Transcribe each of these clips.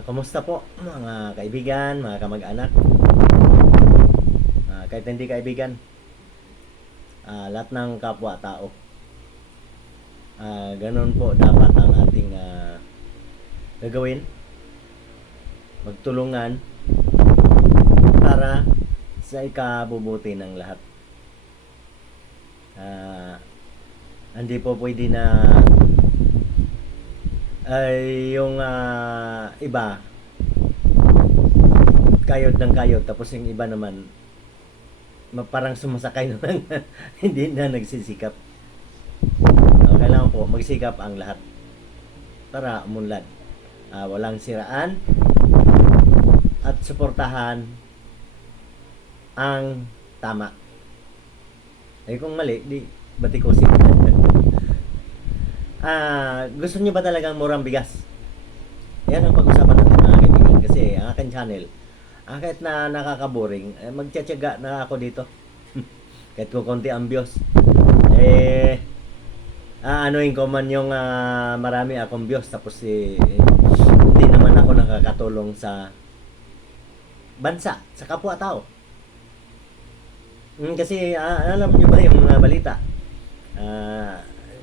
Kumusta po mga kaibigan, mga kamag-anak, kahit hindi kaibigan, lahat ng kapwa-tao. Ganun po dapat ang ating gagawin, magtulungan para sa ikabubuti ng lahat. Hindi po pwede na ay yung iba kayod ng kayod tapos yung iba naman parang sumasakay na lang hindi na nagsisikap. Kailangan po magsikap ang lahat para umunlad. Walang siraan at suportahan ang tama. Kung mali, di batikusin. Gusto niyo ba talagang murang bigas? Yan ang pag-usapan natin mga kaibigan. Kasi ang aking channel, kahit na nakakaboring, magtsatsaga na ako dito. Kahit ko konti ang views. Anuin ko man yung marami akong views. Tapos hindi naman ako nakakatulong sa bansa, sa kapwa-tao. Kasi alam niyo ba yung mga balita?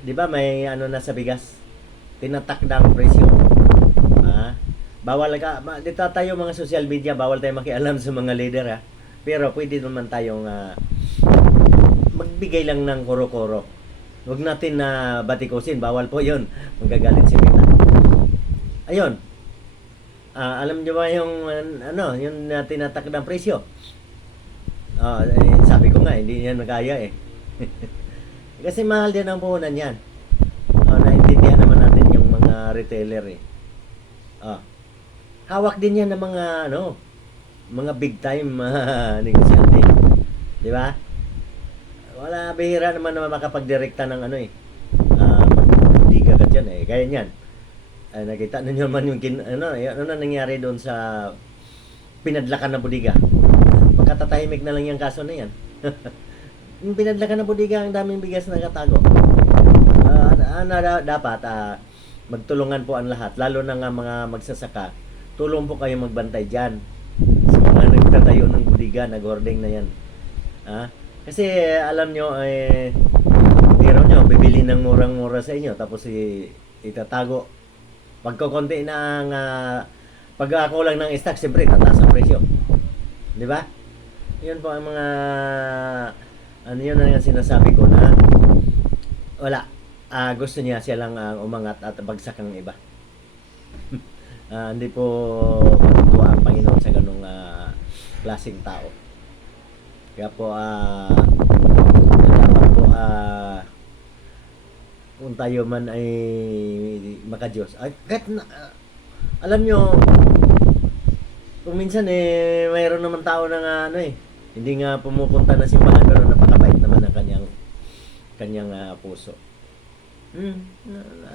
Di ba may ano na sa bigas? Tinatakda ang presyo. Bawal ka, dito tayo mga social media, bawal tayo makialam sa mga leader Pero pwede naman tayong magbigay lang ng koro-koro. Huwag natin na batikusin, bawal po 'yon. Magagalit si Meta. Ayun. Alam niyo ba yung yung tinatakdang presyo? Sabi ko nga hindi yan makaya Kasi mahal din ang puhunan yan. Naintindihan naman natin yung mga retailer hawak din yan ng mga mga big time negosyante. Di ba? Wala, bihira naman na makapagdirekta ng hindi ka dyan Gaya niyan. Nakita ninyo man yung ano na nangyari doon sa pinadlakan na budiga. Magkatatahimik na lang yung kaso na yan. Yung pinadlakan na budiga, ang daming bigas na nakatago. Dapat magtulungan po ang lahat, lalo na nga mga magsasaka. Tulong po kayo magbantay dyan sa mga nagtatayo ng budiga, nag-hoarding na yan. Kasi alam nyo, biro nyo, bibili ng murang-mura sa inyo, tapos itatago. Pagkukunti na ang pag-akulang ng stock, siyempre tataas ang presyo. Di ba? Yun po ang mga yun na nga sinasabi ko na wala. Gusto niya siya lang umangat at bagsak ang iba. Hindi po matutuwa ang Panginoon sa ganung klaseng tao. Kaya po dapat po kung tayo man ay makadiyos. Kahit alam nyo, kung minsan mayroon naman tao na nga hindi nga pumupunta na simbahan pero napakabait naman ang kanyang puso.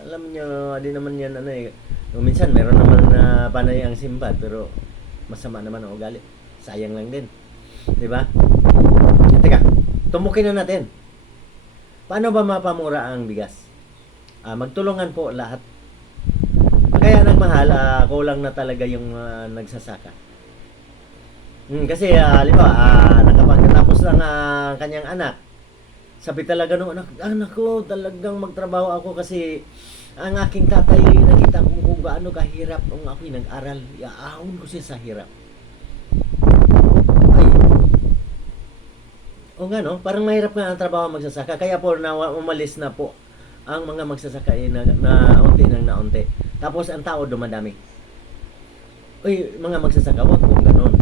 Alam nyo, di naman yan minsan meron naman na panay ang simba pero masama naman ang ugali. Sayang lang din. Di ba? Teka, tumukin na natin. Paano ba mapamura ang bigas? Magtulungan po lahat. Kaya nagmahal, kulang na talaga yung nagsasaka. Kasi nakapagkatapos lang ang kanyang anak. Sabi talaga nung anak ko, talagang magtrabaho ako kasi ang aking tatay, nakita ko kung gaano kahirap nung ako'y nag-aral. Iaahon ko siya sa hirap. Parang mahirap nga ang trabaho magsasaka. Kaya po umalis na po ang mga magsasaka na unti ng naunti. Tapos ang tao dumadami. Mga magsasaka, wag kung ganon.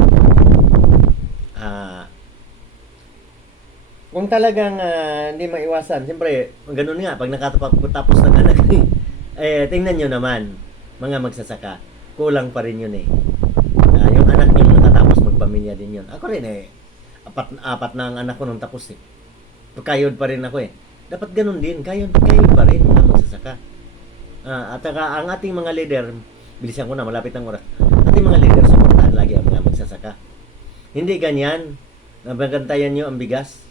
Kung talagang hindi maiwasan, siyempre, ganun nga, pag nakatapos ng anak, tingnan nyo naman, mga magsasaka, kulang pa rin yun yung anak nyo nakatapos, magpamilya din yun. Ako rin apat na ang anak ko nung tapos Kayod pa rin ako Dapat ganun din, kayod pa rin mga magsasaka. At saka, ang ating mga leader, bilisan ko na, malapit ang oras, ating mga leader, suportahan lagi ang mga magsasaka. Hindi ganyan, nabagantayan nyo ang bigas.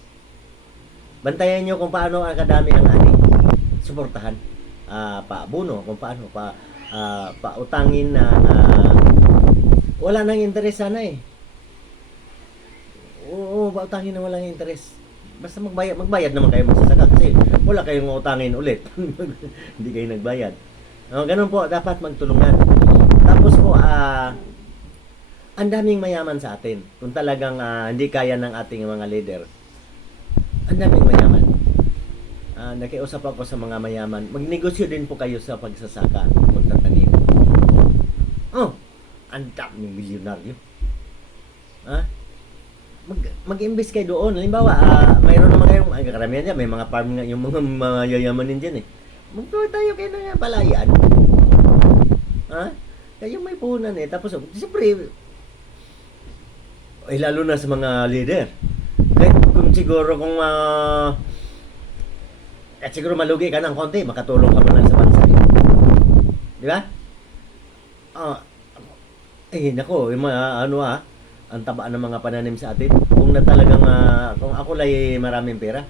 Bantayan nyo kung paano ang kadami ang ating suportahan. Paabuno, kung paano, pautangin na wala nang interes sana eh. Oo, pautangin na walang interes. Basta magbayad naman kayo magsasaka kasi wala kayong utangin ulit. Hindi kayo nagbayad. Ganun po, dapat magtulungan. Tapos po, ang daming mayaman sa atin. Kung talagang hindi kaya ng ating mga leader, ang daming mayaman. Nakiusap ako sa mga mayaman. Magnegosyo din po kayo sa pagsasaka, pagtatanim. Oh, ang daming milyonaryo. Mag-invest kayo doon. Halimbawa, mayroon naman kayong, karamihan dyan, may mga farm nga, yung mga mayayamanin dyan eh. Magtuwa tayo kayo ng palayan. Kayo may puhunan eh. Tapos, siyempre, lalo na sa mga leader. Kahit kung siguro kung at siguro malugi ka ng konti, makatulong ka man lang sa bansa. Di ba? Nako, yung mga ang taba ng mga pananim sa atin. Kung na talagang, kung ako lay maraming pera,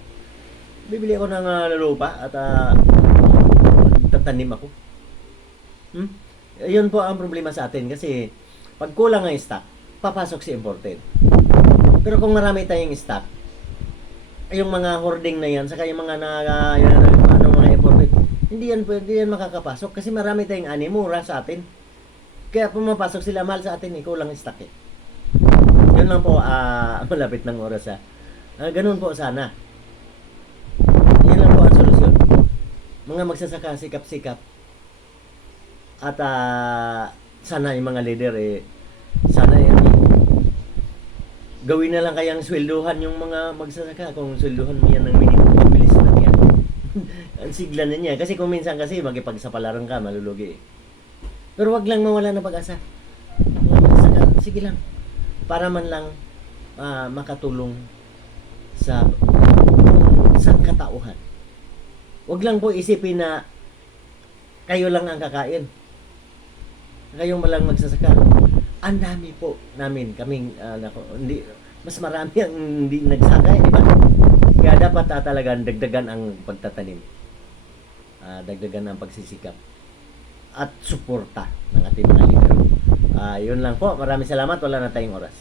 bibili ako ng lupa at tatanim ako. Yun po ang problema sa atin kasi pag kulang ang stock, papasok si imported. Pero kung marami tayong stock, yung mga hoarding na yan, saka yung mga mga imported, hindi yan makakapasok kasi marami tayong ani, mura sa atin. Kaya pumapasok sila, mahal sa atin, kulang stock eh. Yun lang po, malapit ng oras ganun po sana. Yun lang po ang solusyon. Mga magsasaka, sikap-sikap. At sana yung mga leader sana gawin na lang kayang swelduhan yung mga magsasaka. Kung swelduhan mo yan ng minimum, mabilis na yan. Ang sigla na niya. Kasi kung minsan kasi makipagsapalaran ka, malulugi. Pero wag lang mawala ng pag-asa. Mga magsasaka, sige lang. Para man lang makatulong sa sangkatauhan. Wag lang po isipin na kayo lang ang kakain. Kayong malang magsasaka. Ang dami po namin, kaming, hindi, mas marami ang hindi nagsaka, di ba? Kaya dapat talagang dagdagan ang pagtatanim. Dagdagan ang pagsisikap. At suporta ng ating mga leader. Yun lang po. Maraming salamat. Wala na tayong oras.